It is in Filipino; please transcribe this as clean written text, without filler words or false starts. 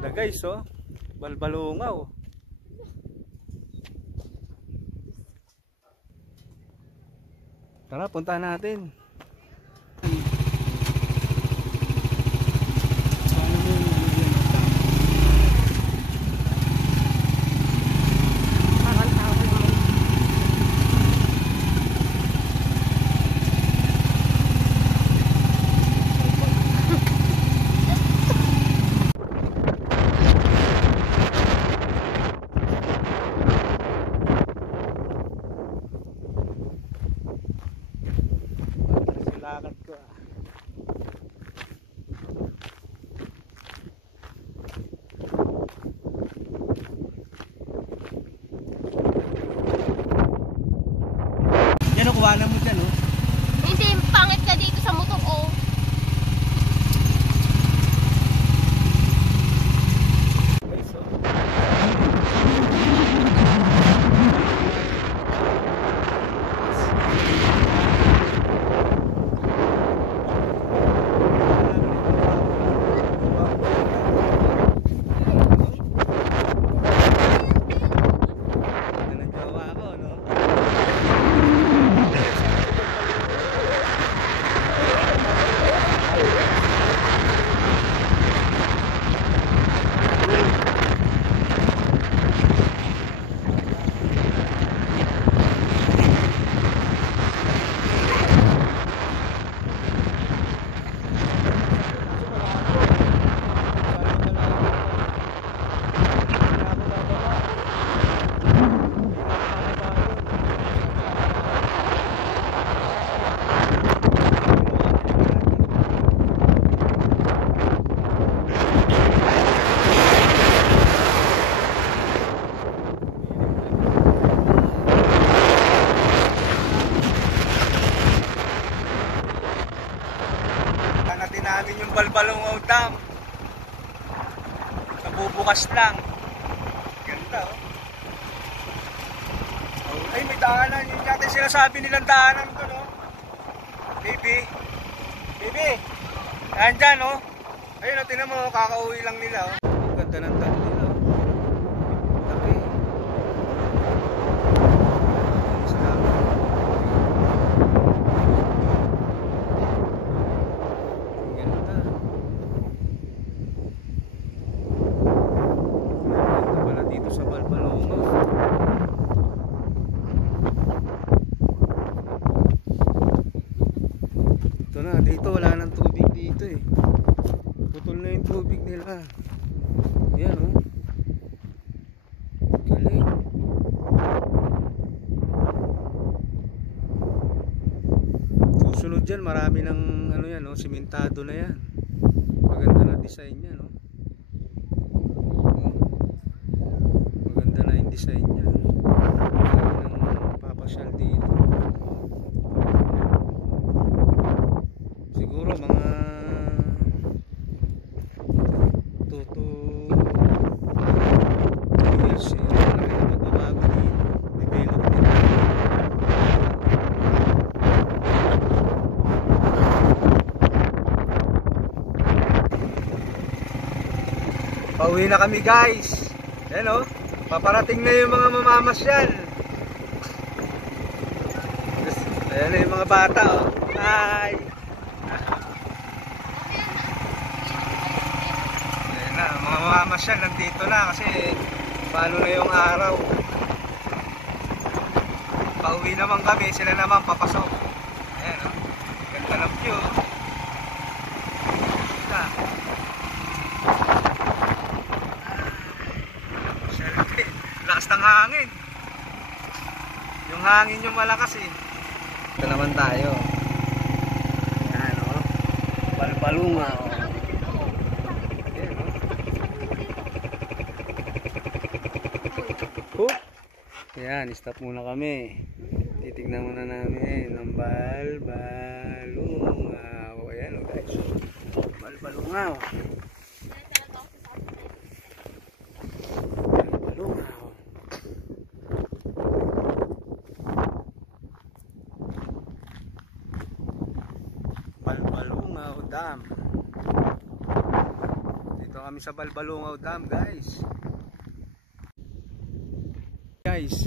Ganda guys, oh. Balbalungaw. Tara, puntahan natin. Lakad ko ah. Yan o, kuha na mo dyan oh. Hindi, pangit ka dito sa motor oh. Natin yung Balbalungaw Dam. Nabubukas lang. Ganda oh. Ay, may daanan. Yun yata yung sinasabi nilang daanan to, no? Baby. Baby. Daan dyan, no? Ayun, tinan mo, kakauwi lang nila, oh. Ang ganda ng daan nila, oh. Laki. Salamat. Sa Balbalungaw. Ito na, dito wala nang tubig dito eh. Putol na yung tubig nila. Yan oh. Galing. Susunod dyan, marami ng ano yan oh, simentado na yan. Maganda na design yan oh. Design niya. Ng papasyal dito. Siguro mga 2 to 2 years eh. Malaki na magbabago dito. Develop nila. Pauwi na kami guys. Yan o. Paparating na yung mga mamamasyal. Ayan na yung mga bata oh. Hi! Ayan na, mga mamamasyal nandito na kasi paano na yung araw. Pauwi naman kami, sila naman papasok. Ayan oh. Ganda ng view. Ganda. Lakas ng hangin. Yung hangin yung malakas eh. Ito naman tayo. Yan o. Balbalungaw. Yan o. Yan, stop muna kami. Titignan muna namin ang Balbalungaw. Ayan o guys. Balbalungaw. Balbalungaw Dam. Dito kami sa Balbalungaw Dam, guys. Guys,